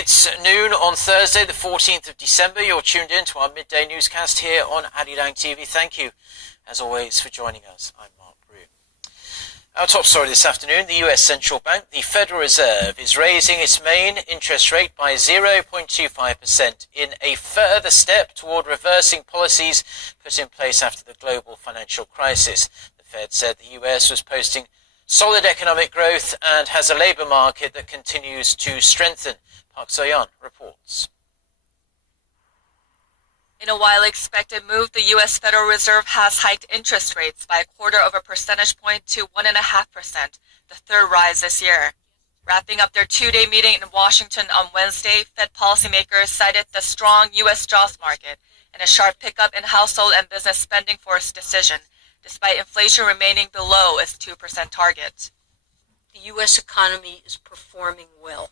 It's noon on Thursday, the 14th of December. You're tuned in to our midday newscast here on Arirang TV. Thank you, as always, for joining us. I'm Mark Brew. Our top story this afternoon, the US Central Bank, the Federal Reserve, is raising its main interest rate by 0.25% in a further step toward reversing policies put in place after the global financial crisis. The Fed said the US was posting solid economic growth and has a labour market that continues to strengthen. Park So-yeon reports. In a widely expected move, the U.S. Federal Reserve has hiked interest rates by 0.25 percentage point to 1.5%, the third rise this year. Wrapping up their two-day meeting in Washington on Wednesday, Fed policymakers cited the strong U.S. jobs market and a sharp pickup in household and business spending for its decision, despite inflation remaining below its 2% target. The U.S. economy is performing well.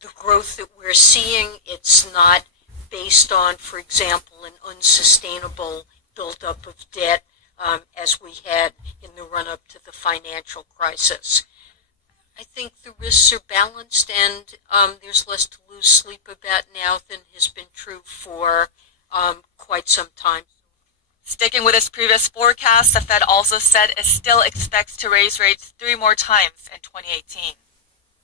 The growth that we're seeing, it's not based on, for example, an unsustainable buildup of debt as we had in the run-up to the financial crisis. I think the risks are balanced and there's less to lose sleep about now than has been true for quite some time. Sticking with its previous forecast, the Fed also said it still expects to raise rates 3 more times in 2018.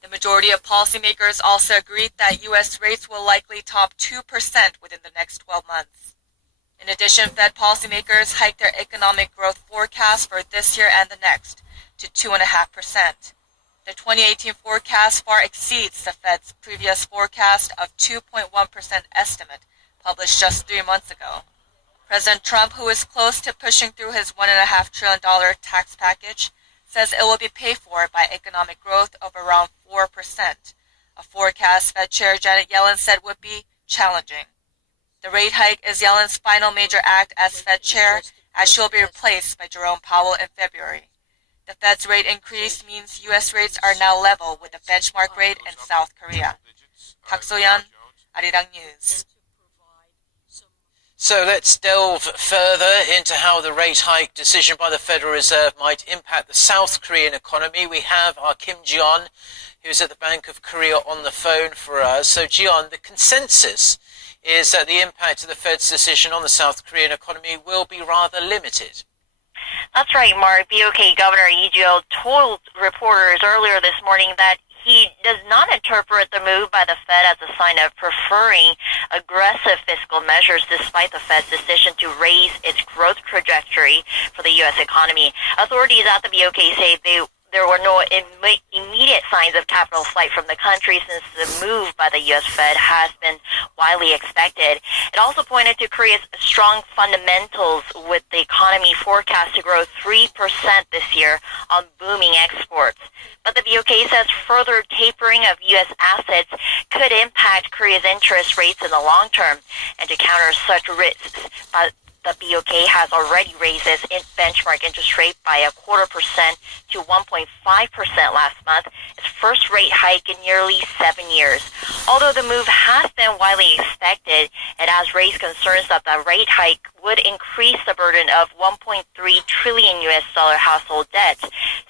The majority of policymakers also agreed that U.S. rates will likely top 2% within the next 12 months. In addition, Fed policymakers hiked their economic growth forecast for this year and the next to 2.5%. The 2018 forecast far exceeds the Fed's previous forecast of 2.1% estimate, published just 3 months ago. President Trump, who is close to pushing through his $1.5 trillion tax package, says it will be paid for by economic growth of around 4%, a forecast Fed Chair Janet Yellen said would be challenging. The rate hike is Yellen's final major act as Fed Chair, as she'll be replaced by Jerome Powell in February. The Fed's rate increase means U.S. rates are now level with the benchmark rate in South Korea. Park So-yeon, Arirang News. So let's delve further into how the rate hike decision by the Federal Reserve might impact the South Korean economy. We have our Kim Ji-yeon, who's at the Bank of Korea, on the phone for us. So Ji-yeon, the consensus is that the impact of the Fed's decision on the South Korean economy will be rather limited. That's right, Mark. BOK Governor Lee Ju-yeol told reporters earlier this morning that he does not interpret the move by the Fed as a sign of preferring aggressive fiscal measures despite the Fed's decision to raise its growth trajectory for the U.S. economy. Authorities at the BOK say there were no immediate signs of capital flight from the country since the move by the U.S. Fed has been widely expected. It also pointed to Korea's strong fundamentals, with the economy forecast to grow 3% this year on booming exports. But the BOK says further tapering of U.S. assets could impact Korea's interest rates in the long term. And to counter such risks, the BOK has already raised its benchmark interest rate by 0.25% to 1.5% last month, its first rate hike in nearly 7 years. Although the move has been widely expected, it has raised concerns that the rate hike would increase the burden of $1.3 trillion household debt,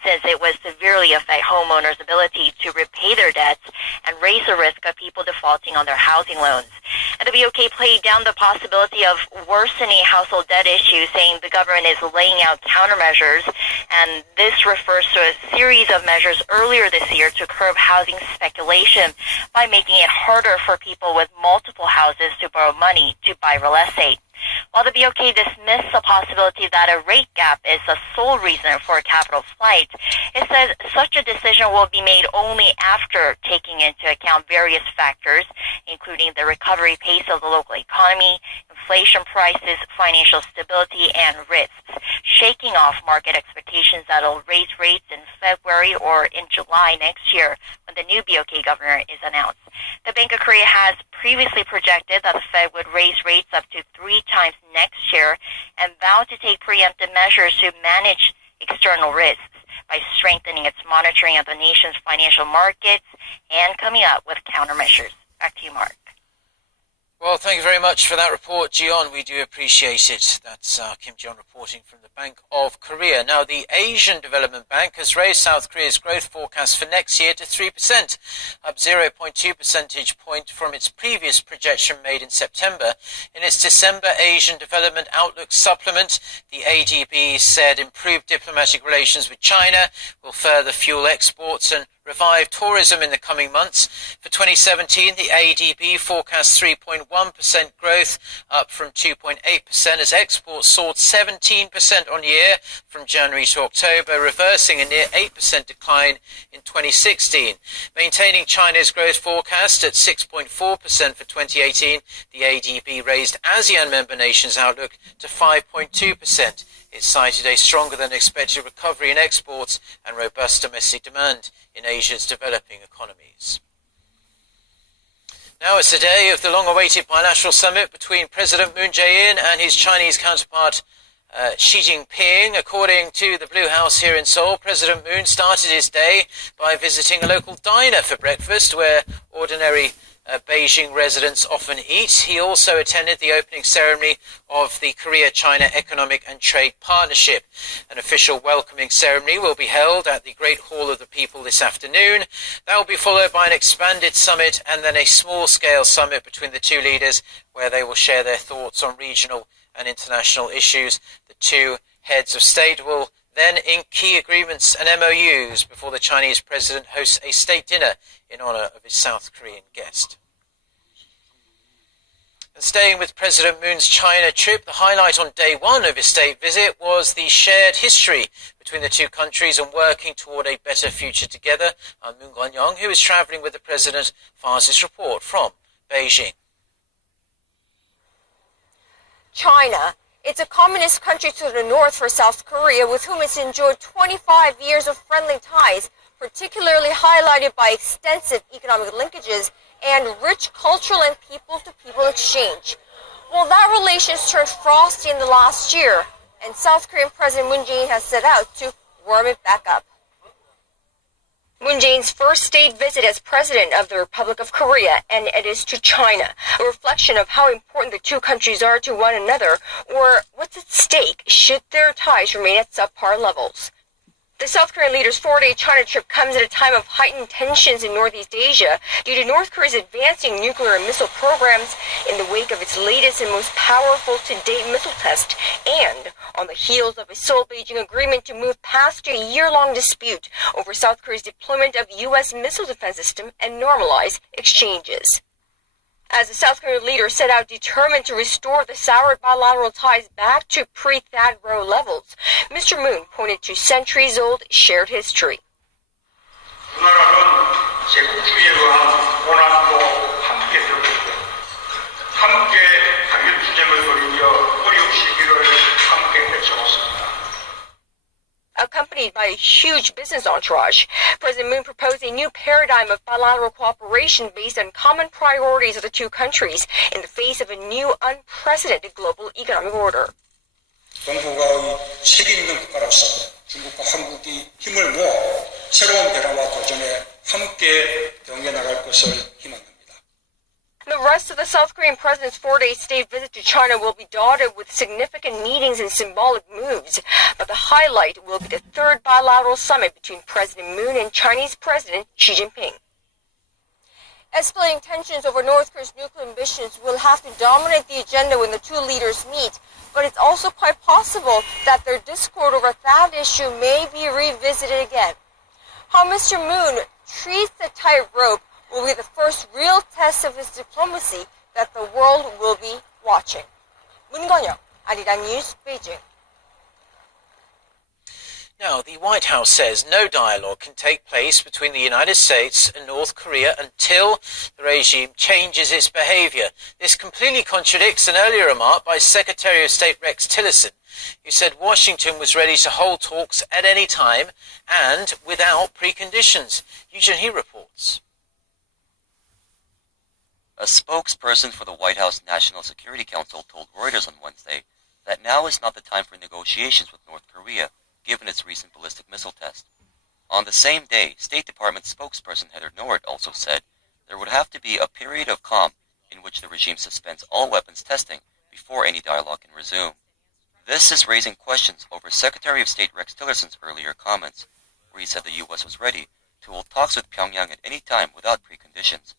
since it would severely affect homeowners' ability to repay their debts and raise the risk of people defaulting on their housing loans. And the BOK played down the possibility of worsening household debt issues, saying the government is laying out countermeasures, and this refers to a series of measures earlier this year to curb housing speculation by making it harder for people with multiple houses to borrow money to buy real estate. While the BOK dismissed the possibility that a rate gap is the sole reason for capital flight, it says such a decision will be made only after taking into account various factors, including the recovery pace of the local economy, inflation prices, financial stability, and risks, shaking off market expectations that it'll raise rates in February or in July next year when the new BOK governor is announced. The Bank of Korea has previously projected that the Fed would raise rates up to 3 times next year and vowed to take preemptive measures to manage external risks by strengthening its monitoring of the nation's financial markets and coming up with countermeasures. Back to you, Mark. Well, thank you very much for that report, Jion. We do appreciate it. That's Kim Jion reporting from the Bank of Korea. Now, the Asian Development Bank has raised South Korea's growth forecast for next year to 3%, up 0.2 percentage point from its previous projection made in September. In its December Asian Development Outlook supplement, the ADB said improved diplomatic relations with China will further fuel exports and revive tourism in the coming months. For 2017, the ADB forecasts 3.1% growth, up from 2.8%, as exports soared 17% on year from January to October, reversing a near 8% decline in 2016. Maintaining China's growth forecast at 6.4% for 2018, the ADB raised ASEAN member nations' outlook to 5.2%. It cited a stronger than expected recovery in exports and robust domestic demand in Asia's developing economies. Now it's the day of the long-awaited bilateral summit between President Moon Jae-in and his Chinese counterpart Xi Jinping. According to the Blue House here in Seoul, President Moon started his day by visiting a local diner for breakfast where ordinary Beijing residents often eat. He also attended the opening ceremony of the Korea-China Economic and Trade Partnership. An official welcoming ceremony will be held at the Great Hall of the People this afternoon. That will be followed by an expanded summit and then a small-scale summit between the two leaders where they will share their thoughts on regional and international issues. The two heads of state will then ink key agreements and MOUs before the Chinese president hosts a state dinner in honor of his South Korean guest. And staying with President Moon's China trip, the highlight on day one of his state visit was the shared history between the two countries and working toward a better future together. Moon Gwan-young, who is traveling with the president, files his report from Beijing. China. It's a communist country to the north for South Korea, with whom it's enjoyed 25 years of friendly ties, particularly highlighted by extensive economic linkages and rich cultural and people-to-people exchange. Well, that relations turned frosty in the last year, and South Korean President Moon Jae-in has set out to warm it back up. Moon Jae-in's first state visit as president of the Republic of Korea, and it is to China, a reflection of how important the two countries are to one another, or what's at stake should their ties remain at subpar levels. The South Korean leader's 4-day China trip comes at a time of heightened tensions in Northeast Asia due to North Korea's advancing nuclear and missile programs in the wake of its latest and most powerful to-date missile test, and on the heels of a Seoul-Beijing agreement to move past a year-long dispute over South Korea's deployment of U.S. missile defense system and normalize exchanges. As the South Korean leader set out determined to restore the soured bilateral ties back to pre-THAAD row levels, Mr. Moon pointed to centuries-old shared history. Accompanied by a huge business entourage, President Moon proposed a new paradigm of bilateral cooperation based on common priorities of the two countries in the face of a new unprecedented global economic order. 동북아의 책임 있는 국가로서 중국과 한국이 힘을 모아 새로운 변화와 도전에 함께 경계 나갈 것을 희망합니다. The rest of the South Korean president's 4-day state visit to China will be dotted with significant meetings and symbolic moves, but the highlight will be the third bilateral summit between President Moon and Chinese President Xi Jinping. Escalating tensions over North Korea's nuclear ambitions will have to dominate the agenda when the two leaders meet, but it's also quite possible that their discord over that issue may be revisited again. How Mr. Moon treats the tightrope will be the first real test of his diplomacy that the world will be watching. Moon Gwan-young, Arirang News, Beijing. Now, the White House says no dialogue can take place between the United States and North Korea until the regime changes its behavior. This completely contradicts an earlier remark by Secretary of State Rex Tillerson, who said Washington was ready to hold talks at any time and without preconditions. Yoo Jun-hee reports. A spokesperson for the White House National Security Council told Reuters on Wednesday that now is not the time for negotiations with North Korea, given its recent ballistic missile test. On the same day, State Department spokesperson Heather Nauert also said there would have to be a period of calm in which the regime suspends all weapons testing before any dialogue can resume. This is raising questions over Secretary of State Rex Tillerson's earlier comments, where he said the U.S. was ready to hold talks with Pyongyang at any time without preconditions.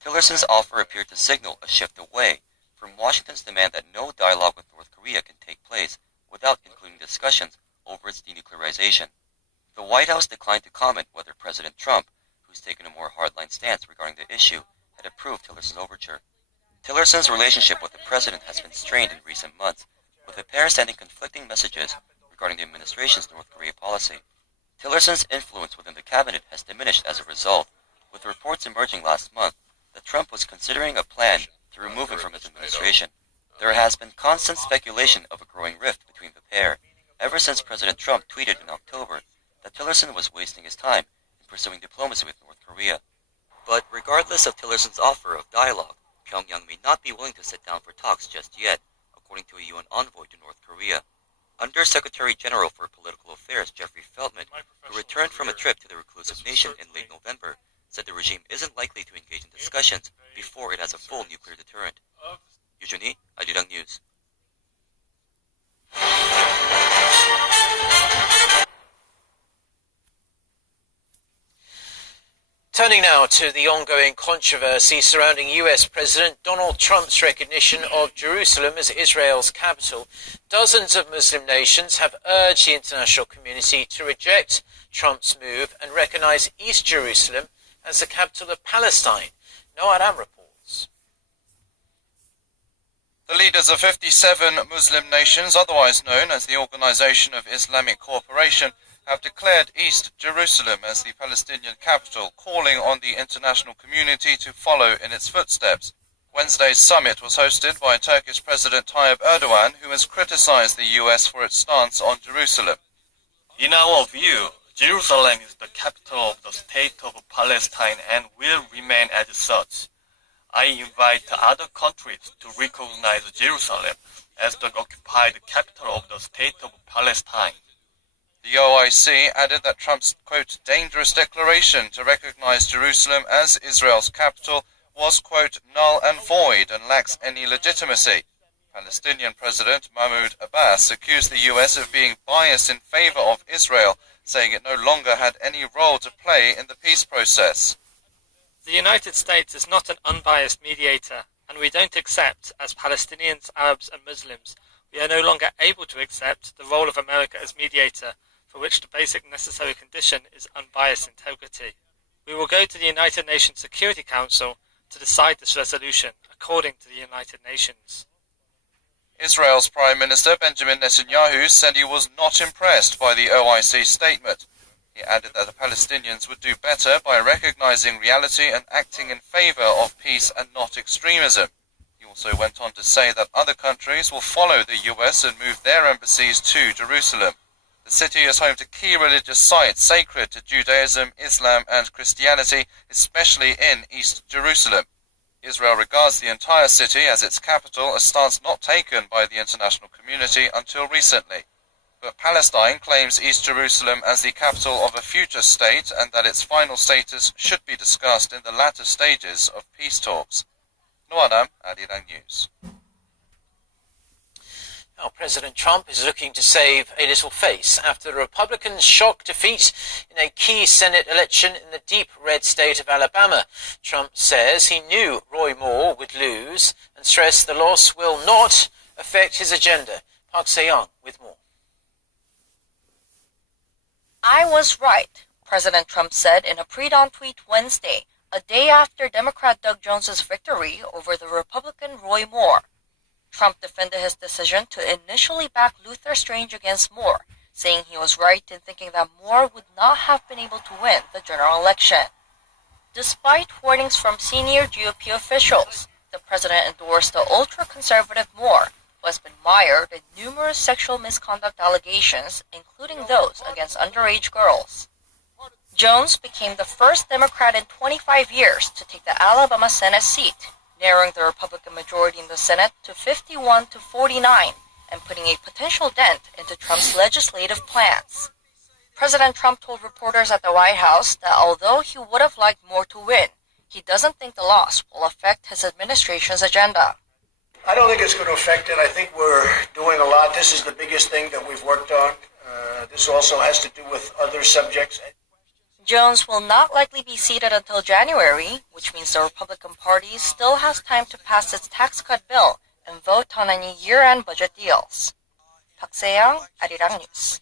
Tillerson's offer appeared to signal a shift away from Washington's demand that no dialogue with North Korea can take place without including discussions over its denuclearization. The White House declined to comment whether President Trump, who's taken a more hardline stance regarding the issue, had approved Tillerson's overture. Tillerson's relationship with the president has been strained in recent months, with the pair sending conflicting messages regarding the administration's North Korea policy. Tillerson's influence within the cabinet has diminished as a result, with reports emerging last month that Trump was considering a plan to remove him from his administration. There has been constant speculation of a growing rift between the pair, ever since President Trump tweeted in October that Tillerson was wasting his time in pursuing diplomacy with North Korea. But regardless of Tillerson's offer of dialogue, Pyongyang may not be willing to sit down for talks just yet, according to a UN envoy to North Korea. Under-Secretary General for Political Affairs Jeffrey Feltman, who returned from a trip to the reclusive nation in late November, said the regime isn't likely to engage in discussions before it has a full nuclear deterrent. Yujuni, Arirang News. Turning now to the ongoing controversy surrounding US President Donald Trump's recognition of Jerusalem as Israel's capital, dozens of Muslim nations have urged the international community to reject Trump's move and recognize East Jerusalem as the capital of Palestine. Noah Adam reports. The leaders of 57 Muslim nations, otherwise known as the Organization of Islamic Cooperation, have declared East Jerusalem as the Palestinian capital, calling on the international community to follow in its footsteps. Wednesday's summit was hosted by Turkish President Tayyip Erdogan, who has criticized the US for its stance on Jerusalem. In our view, Jerusalem is the capital of the state of Palestine and will remain as such. I invite other countries to recognize Jerusalem as the occupied capital of the state of Palestine. The OIC added that Trump's, quote, dangerous declaration to recognize Jerusalem as Israel's capital was, quote, null and void and lacks any legitimacy. Palestinian President Mahmoud Abbas accused the US of being biased in favor of Israel, saying it no longer had any role to play in the peace process. The United States is not an unbiased mediator, and we don't accept, as Palestinians, Arabs and Muslims, we are no longer able to accept the role of America as mediator, for which the basic necessary condition is unbiased integrity. We will go to the United Nations Security Council to decide this resolution according to the United Nations. Israel's Prime Minister Benjamin Netanyahu said he was not impressed by the OIC statement. He added that the Palestinians would do better by recognizing reality and acting in favor of peace and not extremism. He also went on to say that other countries will follow the US and move their embassies to Jerusalem. The city is home to key religious sites sacred to Judaism, Islam and Christianity, especially in East Jerusalem. Israel regards the entire city as its capital, a stance not taken by the international community until recently. But Palestine claims East Jerusalem as the capital of a future state and that its final status should be discussed in the latter stages of peace talks. Noadam, Arirang News. Now, President Trump is looking to save a little face after the Republicans' shock defeat in a key Senate election in the deep red state of Alabama. Trump says he knew Roy Moore would lose and stressed the loss will not affect his agenda. Park Se-young with more. I was right, President Trump said in a pre-dawn tweet Wednesday, a day after Democrat Doug Jones's victory over the Republican Roy Moore. Trump defended his decision to initially back Luther Strange against Moore, saying he was right in thinking that Moore would not have been able to win the general election. Despite warnings from senior GOP officials, the president endorsed the ultra-conservative Moore, who has been mired in numerous sexual misconduct allegations, including those against underage girls. Jones became the first Democrat in 25 years to take the Alabama Senate seat, narrowing the Republican majority in the Senate to 51 to 49 and putting a potential dent into Trump's legislative plans. President Trump told reporters at the White House that although he would have liked Moore to win, He doesn't think the loss will affect his administration's agenda. I don't think it's going to affect it. I think we're doing a lot. This is the biggest thing that we've worked on. This also has to do with other subjects. Jones will not likely be seated until January, which means the Republican Party still has time to pass its tax cut bill and vote on any year-end budget deals. 박세영, 아리랑 뉴스.